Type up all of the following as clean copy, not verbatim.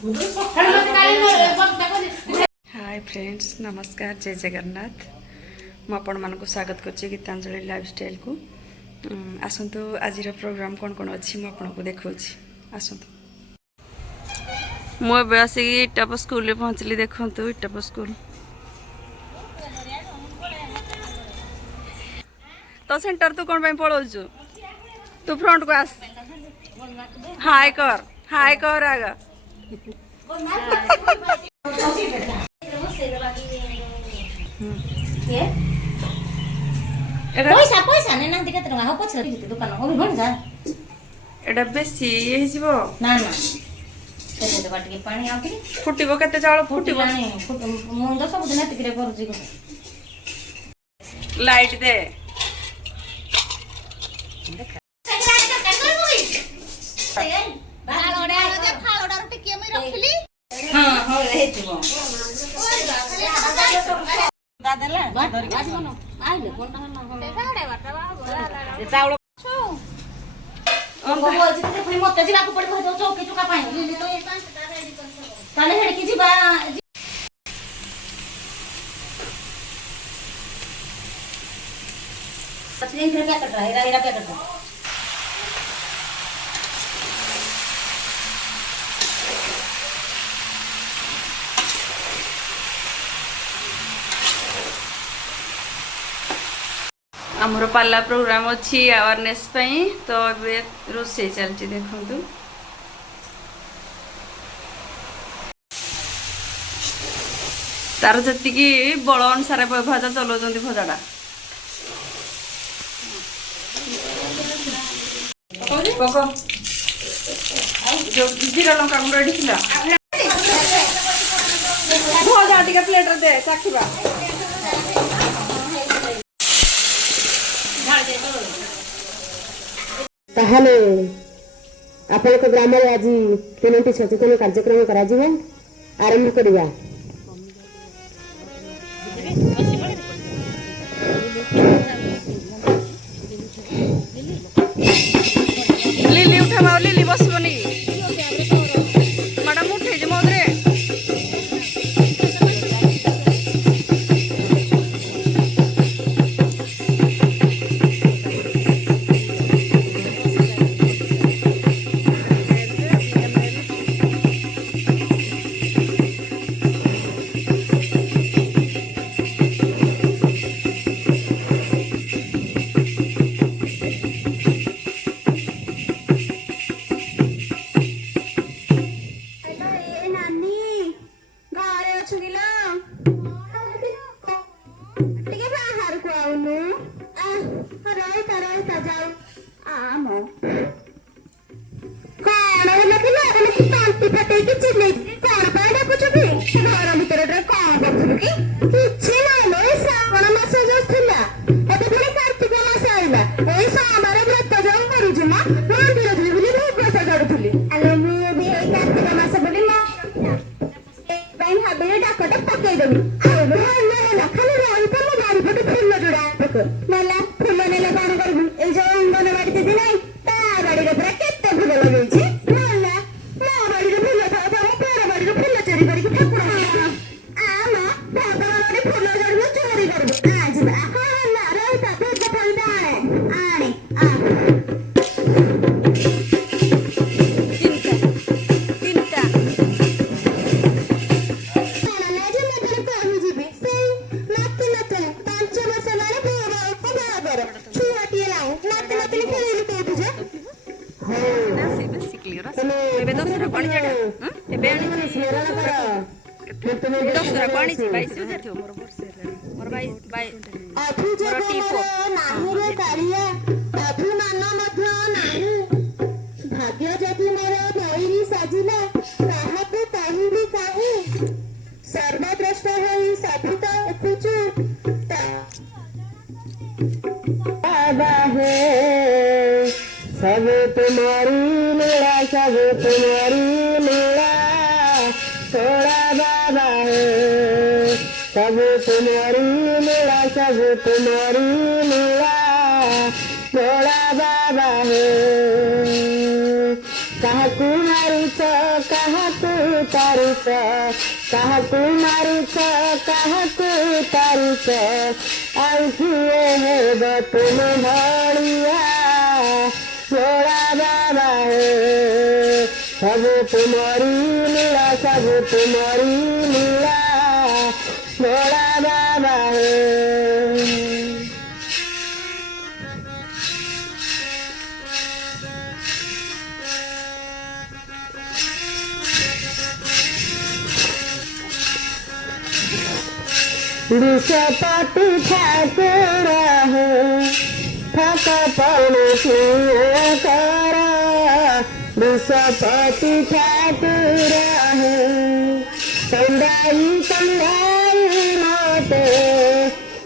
Hi friends, नमस्कार, जय जगन्नाथ। मुझे मान स्वागत कर गीतांजलि लाइफस्टाइल को। आसतु आज प्रोग्राम कौन कौन अच्छी मुझे देखा आसतु। मुझे आसिक इटाप स्कूल पहुँचली। देखु इटाप स्कूल तो सेंटर तू कौन पलाऊचु? तू फ्रंट को आस। हाय कर आग। पैसा पैसा ने नांदी केते टका हो पछरे जिते दुकान ओ भण जा एटा बेसी ये हिजिबो ना ना केते दबा टिके पानी आउती फुटिबो केते चावल फुटिबो मु तो सब दिन एतिके करूची को लाइट दे हां हो हेतिबो दादेला आइले कोन चाउल अंगो बोलछि ते पुनी मते जिबा को पड़बो तो चौकी चुका पाई लिली तो 5टा रेडी कर ताले हेड की जिबा पतली फिर क्या कर रहा है हीरा क्या कर रहा है आमर पाला प्रोग्राम अच्छी अवेयरनेस तो अबे रोसे चलती देखु तार जी बल अनुसार भजा चलाउं भजाटा जो जीरा लंका गुंड एटी भजा टे प्लेट दे चाखा ताहले आपन ग्राम रे आज तीनोटी सचेतन कार्यक्रम करा जिवे आरंभ करिया। लिली उठा लिली बसबनी मैडम उठे जे मोदरे सब तुम्हारी लीला सब तुम्हारी लीला थोड़ा बाबा है सब तुम्हारी लीला सब तुम्हारी लीला थोड़ा बाबा है କାହାକୁ ମାରୁଛ କାହାକୁ ତାରୁଛ କାହାକୁ ମାରୁଛ କାହାକୁ ତାରୁଛ ଆଉ କିଏ ହେବ ତୁମ ଭଳିଆ ଭୋଳା ବାବା ହେ ସବୁ ତୁମରି ଲୀଳା ସବୁ ତୁମରି ଲୀଳା ଭୋଳା ବାବା ହେ विषपति ठाकुर है ठकपण कर विषपति ठाकुर है कंदाई कंदाई मते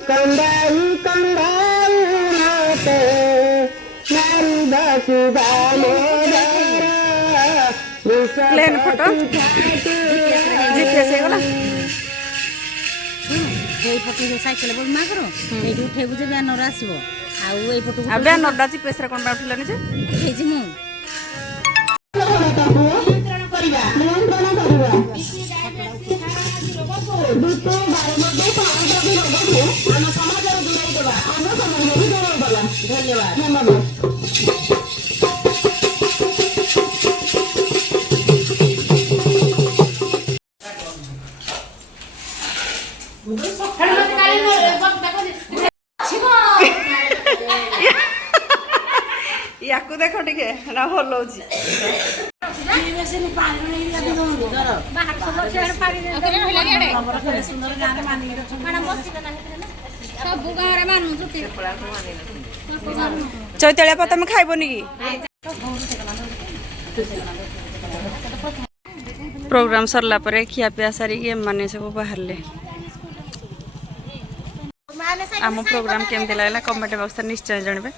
कंदाई कंदाई मते नारी बसु प्लेन फोटो जीपीएस ହେଇଗଲା এই পটু সাইকেল বল মা করো এইটু উঠেবু যে ব্যানর আসিব আর এই পটু ଆଉ ବ୍ୟାନରଟା ଜିପିଏସ୍ ରେ କ'ଣ ପାଇଁ ଉଠିଲାନି ଯେ ଉଠେଇଛି ମୁଁ ୟାକୁ ଦେଖ ଟିକେ ନା ଭଲ ହଉଛି ଚୈତାଳିଆ ପା ତମେ ଖାଇବନି କି ପ୍ରୋଗ୍ରାମ ସରିଲା ପରେ ଖିଆପିଆ ସାରିକି ଏମାନେ ସବୁ ବାହାରିଲେ ଆମ ପ୍ରୋଗ୍ରାମ କେମିତି ଲାଗିଲା କମେଣ୍ଟ ବକ୍ସରେ ନିଶ୍ଚୟ ଜଣାଇବେ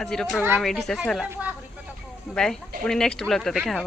ଆଜିର ପ୍ରୋଗ୍ରାମ ଏଇଠି ଶେଷ ହେଲା ବାଏ ପୁଣି ନେକ୍ସଟ ବ୍ଲଗରେ ଦେଖା ହେବ।